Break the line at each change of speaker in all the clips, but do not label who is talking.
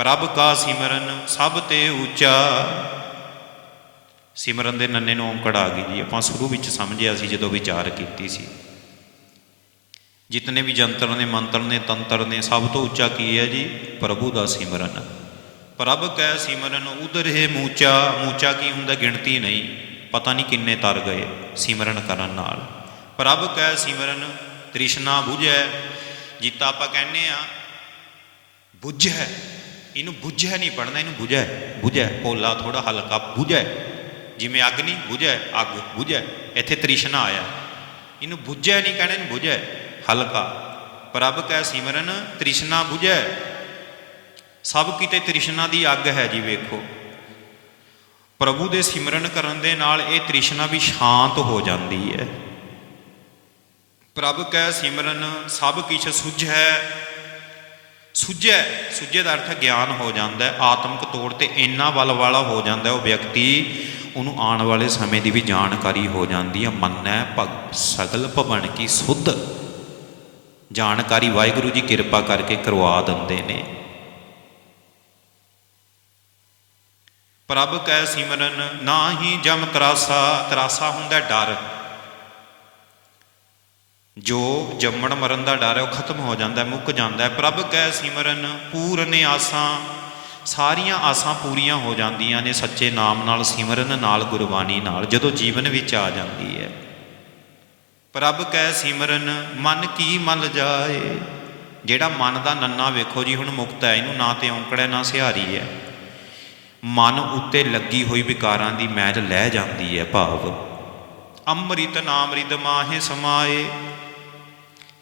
ਪ੍ਰਭ ਕਾ ਸਿਮਰਨ ਸਭ ਤੇ ਉੱਚਾ। ਸਿਮਰਨ ਦੇ ਨੰਨੇ ਨੂੰ ਔਂਕੜ ਆ ਗਈ ਜੀ। ਆਪਾਂ ਸ਼ੁਰੂ ਵਿੱਚ ਸਮਝਿਆ ਸੀ, ਜਦੋਂ ਵਿਚਾਰ ਕੀਤੀ ਸੀ। ਜਿਤਨੇ ਵੀ ਜੰਤਰ ਨੇ, ਮੰਤਰ ਨੇ, ਤੰਤਰ ਨੇ, ਸਭ ਤੋਂ ਉੱਚਾ ਕੀ ਹੈ ਜੀ? ਪ੍ਰਭੂ ਦਾ ਸਿਮਰਨ। ਪ੍ਰਭ ਕੈ ਸਿਮਰਨ ਉਦਰ ਹੈ ਮੂਚਾ। ਮੂਚਾ ਕੀ ਹੁੰਦਾ? ਗਿਣਤੀ ਨਹੀਂ। ਪਤਾ ਨਹੀਂ ਕਿੰਨੇ ਤਰ ਗਏ ਸਿਮਰਨ ਕਰਨ ਨਾਲ। ਪ੍ਰਭ ਕੈ ਸਿਮਰਨ, ਤ੍ਰਿਸ਼ਨਾ 부ਝੈ ਜਿੱਤਾ ਆਪਾਂ ਕਹਿੰਨੇ ਆ ਬੁਝੈ। ਇਹਨੂੰ ਬੁਝੈ ਨਹੀਂ ਪੜਨਾ ਇਹਨੂੰ ਬੁਝੈ ਬੁਝੈ ਪੋਲਾ ਥੋੜਾ ਹਲਕਾ ਬੁਝੈ ਜਿਵੇਂ ਅੱਗ ਨਹੀਂ ਬੁਝੈ ਅੱਗ ਬੁਝੈ ਇੱਥੇ ਤ੍ਰਿਸ਼ਨਾ ਆਇਆ। ਇਹਨੂੰ ਬੁਝੈ ਨਹੀਂ ਕਹਿਣਾ, ਇਹਨੂੰ ਬੁਝੈ ਹਲਕਾ। ਪ੍ਰਭ ਕੈ ਸਿਮਰਨ, ਤ੍ਰਿਸ਼ਨਾ ਬੁਝੈ ਸਭ ਕਿਤੇ ਤ੍ਰਿਸ਼ਨਾ ਦੀ ਅੱਗ ਹੈ ਜੀ, ਵੇਖੋ। ਪ੍ਰਭੂ ਦੇ ਸਿਮਰਨ ਕਰਨ ਦੇ ਨਾਲ ਇਹ ਤ੍ਰਿਸ਼ਨਾ ਵੀ ਸ਼ਾਂਤ ਹੋ ਜਾਂਦੀ ਹੈ। ਪ੍ਰਭ ਕੈ ਸਿਮਰਨ, ਸਭ ਕਿਛ ਹੈ। ਸੁਝੈ, ਸੁਝੇ ਦਾ ਅਰਥ ਗਿਆਨ ਹੋ ਜਾਂਦਾ ਹੈ, ਆਤਮਿਕ ਤੌਰ ਤੇ ਇੰਨਾ ਬਲ ਵਾਲਾ ਹੋ ਜਾਂਦਾ ਉਹ ਵਿਅਕਤੀ ਉਹਨੂੰ ਆਉਣ ਵਾਲੇ ਸਮੇਂ ਦੀ ਵੀ ਜਾਣਕਾਰੀ ਹੋ ਜਾਂਦੀ ਹੈ, ਮੰਨੈ ਭਗ, ਸਗਲ ਭਵਨ ਕੀ ਸੁਧ। ਜਾਣਕਾਰੀ ਵਾਹਿਗੁਰੂ ਜੀ ਕਿਰਪਾ ਕਰਕੇ ਕਰਵਾ ਦਿੰਦੇ ਨੇ। ਪ੍ਰਭ ਕੈ ਸਿਮਰਨ, ਨਾਹੀ ਜਮ ਤਰਾਸਾ ਤਰਾਸਾ ਹੁੰਦਾ ਡਰ। ਜੋ ਜੰਮਣ ਮਰਨ ਦਾ ਡਰ ਹੈ, ਉਹ ਖਤਮ ਹੋ ਜਾਂਦਾ ਹੈ, ਮੁੱਕ ਜਾਂਦਾ ਹੈ। ਪ੍ਰਭ ਕੈ ਸਿਮਰਨ, ਪੂਰਨ ਆਸਾਂ, ਸਾਰੀਆਂ ਆਸਾਂ ਪੂਰੀਆਂ ਹੋ ਜਾਂਦੀਆਂ ਨੇ ਸੱਚੇ ਨਾਮ ਨਾਲ, ਸਿਮਰਨ ਨਾਲ, ਗੁਰਬਾਣੀ ਨਾਲ, ਜਦੋਂ ਜੀਵਨ ਵਿੱਚ ਆ ਜਾਂਦੀ ਹੈ। ਪ੍ਰਭ ਕੈ ਸਿਮਰਨ, ਮਨ ਕੀ ਮਲ ਜਾਏ? ਜਿਹੜਾ ਮਨ ਦਾ ਨੰਨਾ ਵੇਖੋ ਜੀ, ਹੁਣ ਮੁਕਤ ਹੈ, ਇਹਨੂੰ ਨਾ ਤੇ ਔਂਕੜ ਹੈ, ਨਾ ਸਿਹਾਰੀ ਹੈ। ਮਨ ਉੱਤੇ ਲੱਗੀ ਹੋਈ ਵਿਕਾਰਾਂ ਦੀ ਮੈਲ ਲੈ ਜਾਂਦੀ ਹੈ ਭਾਵ। ਅੰਮ੍ਰਿਤ ਨਾਮ ਰਿਦ ਮਾਹੇ ਸਮਾਏ।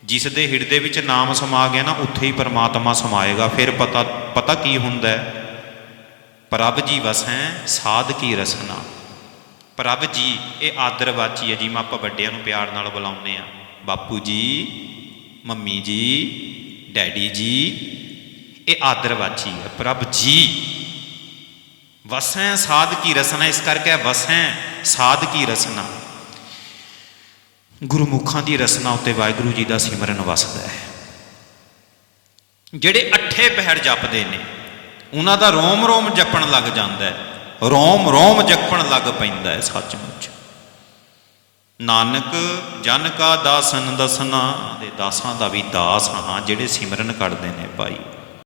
ਜਿਸ ਦੇ ਹਿਰਦੇ ਵਿੱਚ ਨਾਮ ਸਮਾ ਗਿਆ ਨਾ, ਉੱਥੇ ਹੀ ਪਰਮਾਤਮਾ ਸਮਾਏਗਾ। ਫਿਰ ਪਤਾ ਪਤਾ ਕੀ ਹੁੰਦਾ ਹੈ? ਪ੍ਰਭ ਜੀ ਵਸੈ, ਸਾਧ ਕੀ ਰਸਨਾ। ਪ੍ਰਭ ਜੀ, ਇਹ ਆਦਰਵਾਚੀ ਹੈ, ਜਿਵੇਂ ਆਪਾਂ ਵੱਡਿਆਂ ਨੂੰ ਪਿਆਰ ਨਾਲ ਬੁਲਾਉਂਦੇ ਆ ਬਾਪੂ ਜੀ, ਮੰਮੀ ਜੀ, ਡੈਡੀ ਜੀ, ਇਹ ਆਦਰਵਾਚੀ ਹੈ। ਪ੍ਰਭ ਜੀ, ਵਸੈ, ਸਾਧ ਕੀ ਰਸਨਾ। ਇਸ ਕਰਕੇ ਵਸੈ, ਸਾਧ ਕੀ ਰਸਨਾ। ਗੁਰਮੁਖਾਂ ਦੀ ਰਸਨਾ ਉੱਤੇ ਵਾਹਿਗੁਰੂ ਜੀ ਦਾ ਸਿਮਰਨ ਵਸਦਾ ਹੈ। ਜਿਹੜੇ ਅੱਠੇ ਪਹਿਰ ਜਪਦੇ ਨੇ, ਉਹਨਾਂ ਦਾ ਰੋਮ ਰੋਮ ਜਪਣ ਲੱਗ ਜਾਂਦਾ ਹੈ। ਰੋਮ ਰੋਮ ਜਪਣ ਲੱਗ ਪੈਂਦਾ ਹੈ ਸੱਚਮੁੱਚ। ਨਾਨਕ ਜਨ ਕਾ ਦਾਸਨ ਦਸਨਾ, ਦੇ ਦਾਸਾਂ ਦਾ ਵੀ ਦਾਸ ਹਾਂ, ਜਿਹੜੇ ਸਿਮਰਨ ਕਰਦੇ ਨੇ ਭਾਈ।